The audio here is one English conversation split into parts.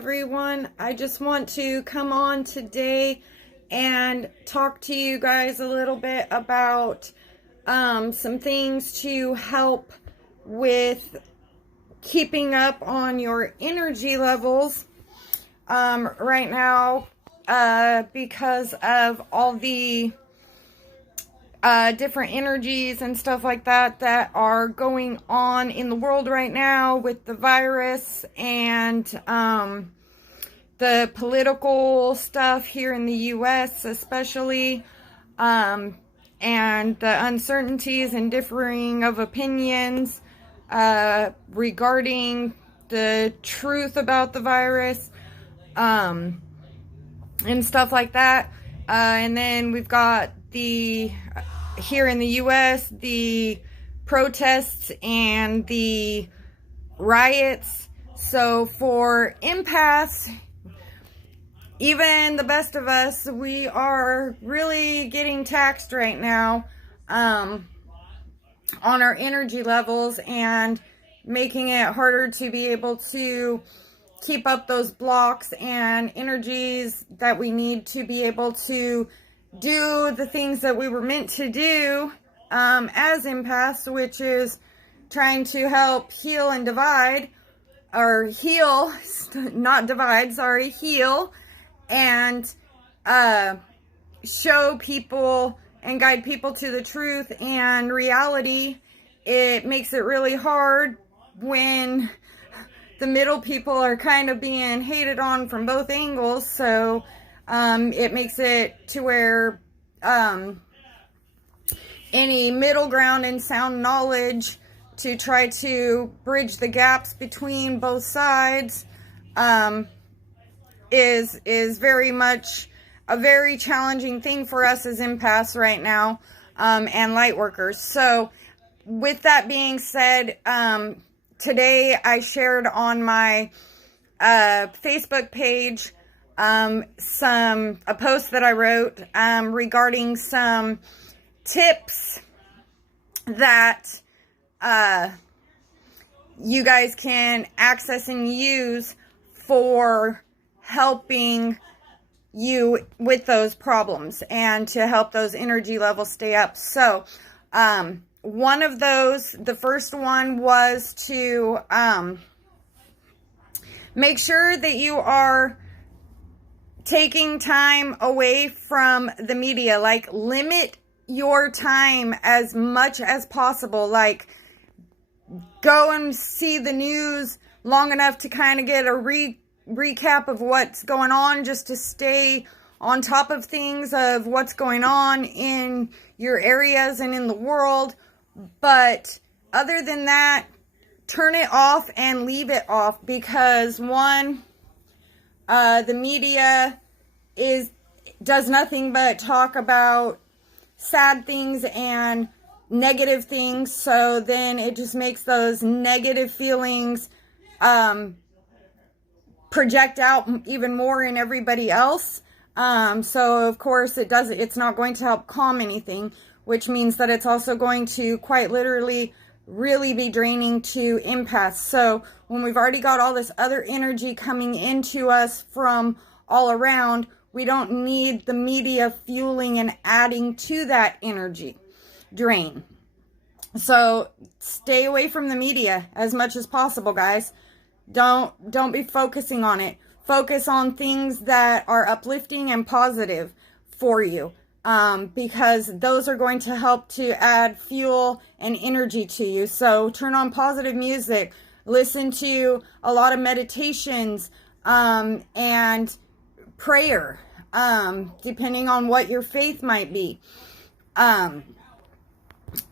everyone. I just want to come on today and talk to you guys a little bit about some things to help with keeping up on your energy levels right now because of all the different energies and stuff like that are going on in the world right now with the virus and the political stuff here in the US especially, and the uncertainties and differing of opinions regarding the truth about the virus and stuff like that. And then we've got here in the US, the protests and the riots. So for empaths, even the best of us, we are really getting taxed right now on our energy levels and making it harder to be able to keep up those blocks and energies that we need to be able to do the things that we were meant to do as empaths, which is trying to help heal and divide, or heal, not divide, sorry, heal, and show people and guide people to the truth and reality. It makes it really hard when the middle people are kind of being hated on from both angles, so it makes it to where any middle ground and sound knowledge to try to bridge the gaps between both sides is very much a very challenging thing for us as empaths right now, and light workers. So with that being said, today I shared on my Facebook page a post that I wrote regarding some tips that you guys can access and use for helping you with those problems and to help those energy levels stay up. So one of those, the first one was to make sure that you are taking time away from the media. Like, limit your time as much as possible. Like, go and see the news long enough to kind of get a recap of what's going on, just to stay on top of things, of what's going on in your areas and in the world. But other than that, turn it off and leave it off, because one, the media does nothing but talk about sad things and negative things, so then it just makes those negative feelings project out even more in everybody else. So of course it's not going to help calm anything, which means that it's also going to quite literally really be draining to empaths. So when we've already got all this other energy coming into us from all around, we don't need the media fueling and adding to that energy drain. So stay away from the media as much as possible, guys. Don't be focusing on it. Focus on things that are uplifting and positive for you, because those are going to help to add fuel and energy to you. So turn on positive music, listen to a lot of meditations, and prayer, depending on what your faith might be.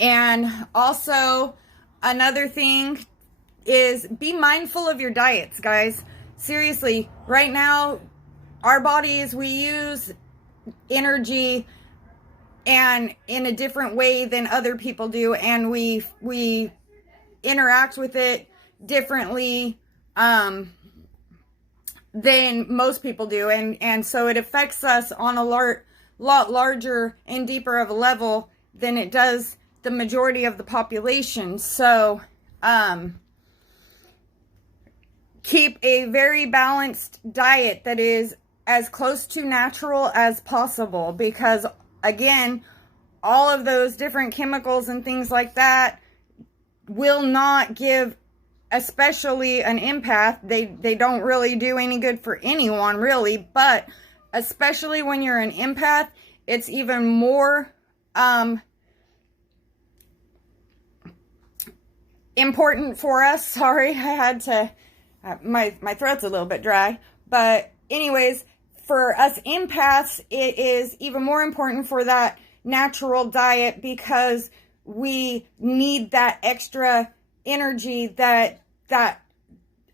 And also another thing is be mindful of your diets, guys. Seriously, right now, our bodies, we use energy and in a different way than other people do, and we interact with it differently than most people do, and so it affects us on a lot larger and deeper of a level than it does the majority of the population. So keep a very balanced diet that is as close to natural as possible, because again, all of those different chemicals and things like that will not give, especially an empath, they don't really do any good for anyone really, but especially when you're an empath, it's even more important for us. Sorry, I had to, my throat's a little bit dry. But anyways, for us empaths, it is even more important for that natural diet, because we need that extra energy that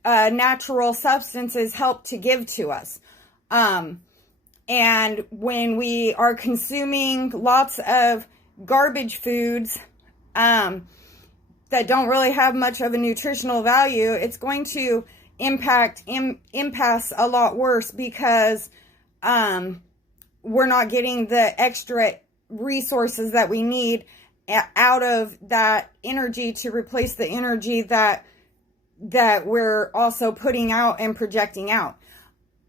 natural substances help to give to us. And when we are consuming lots of garbage foods that don't really have much of a nutritional value, it's going to impact empaths a lot worse, because we're not getting the extra resources that we need out of that energy to replace the energy that we're also putting out and projecting out.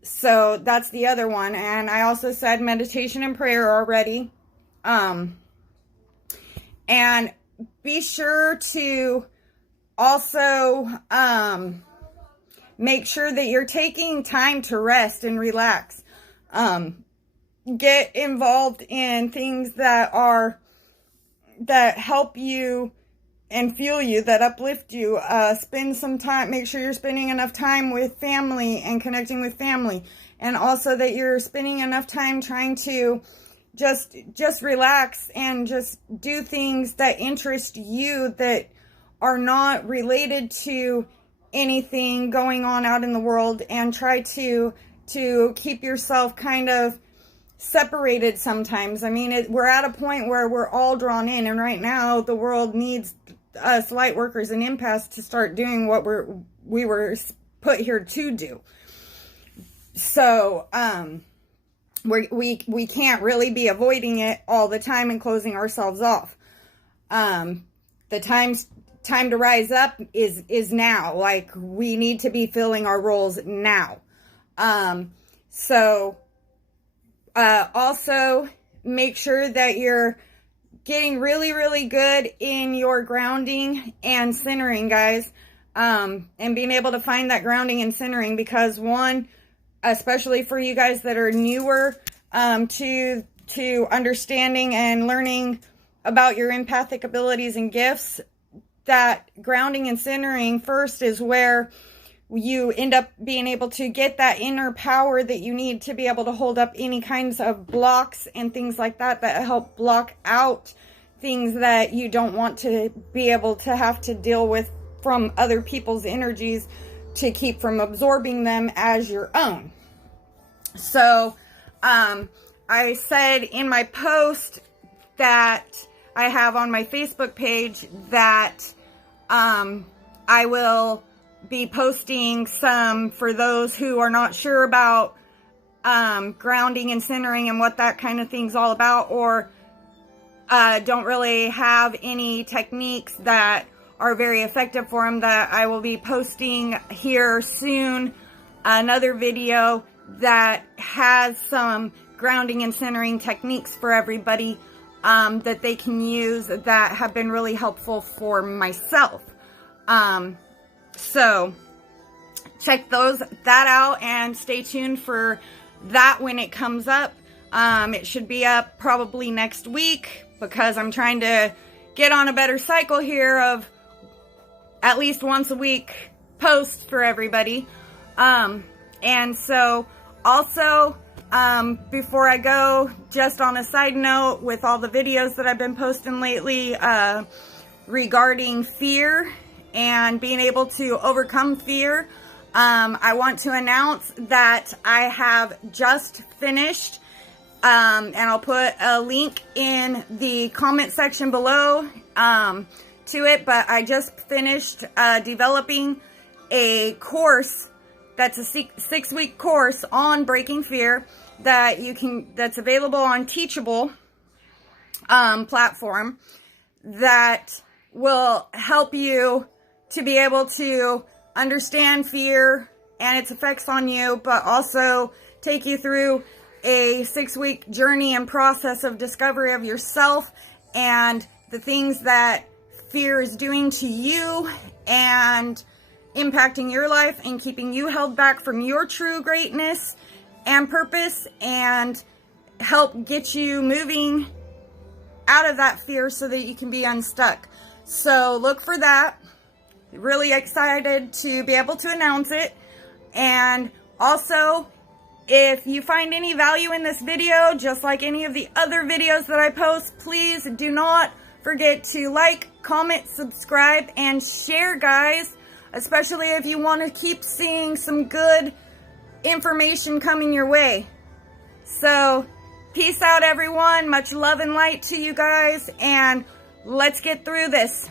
So that's the other one. And I also said meditation and prayer already. And be sure to also make sure that you're taking time to rest and relax. Get involved in things that help you and fuel you, that uplift you. Spend some time, make sure you're spending enough time with family and connecting with family. And also that you're spending enough time trying to just relax and just do things that interest you, that are not related to anything going on out in the world, and try to keep yourself kind of separated sometimes. I mean, we're at a point where we're all drawn in, and right now the world needs us light workers and empaths to start doing what we were put here to do. So we can't really be avoiding it all the time and closing ourselves off. The time to rise up is now. Like, we need to be filling our roles now. Also make sure that you're getting really, really good in your grounding and centering, guys. And being able to find that grounding and centering, because one, especially for you guys that are newer to understanding and learning about your empathic abilities and gifts, that grounding and centering first is where you end up being able to get that inner power that you need to be able to hold up any kinds of blocks and things like that help block out things that you don't want to be able to have to deal with from other people's energies, to keep from absorbing them as your own. So I said in my post that I have on my Facebook page that I will be posting some, for those who are not sure about grounding and centering and what that kind of thing's all about, or don't really have any techniques that are very effective for them, that I will be posting here soon another video that has some grounding and centering techniques for everybody that they can use, that have been really helpful for myself. So check that out and stay tuned for that when it comes up. It should be up probably next week, because I'm trying to get on a better cycle here of at least once a week posts for everybody. And so also, before I go, just on a side note, with all the videos that I've been posting lately regarding fear and being able to overcome fear, I want to announce that I have just finished, and I'll put a link in the comment section below to it, but I just finished developing a course that's a 6-week course on breaking fear that's available on Teachable platform, that will help you to be able to understand fear and its effects on you, but also take you through a 6-week journey and process of discovery of yourself and the things that fear is doing to you and impacting your life and keeping you held back from your true greatness and purpose, and help get you moving out of that fear so that you can be unstuck. So look for that. Really excited to be able to announce it. And also, if you find any value in this video, just like any of the other videos that I post, please do not forget to like, comment, subscribe, and share, guys. Especially if you want to keep seeing some good information coming your way. So, peace out, everyone. Much love and light to you guys, and let's get through this.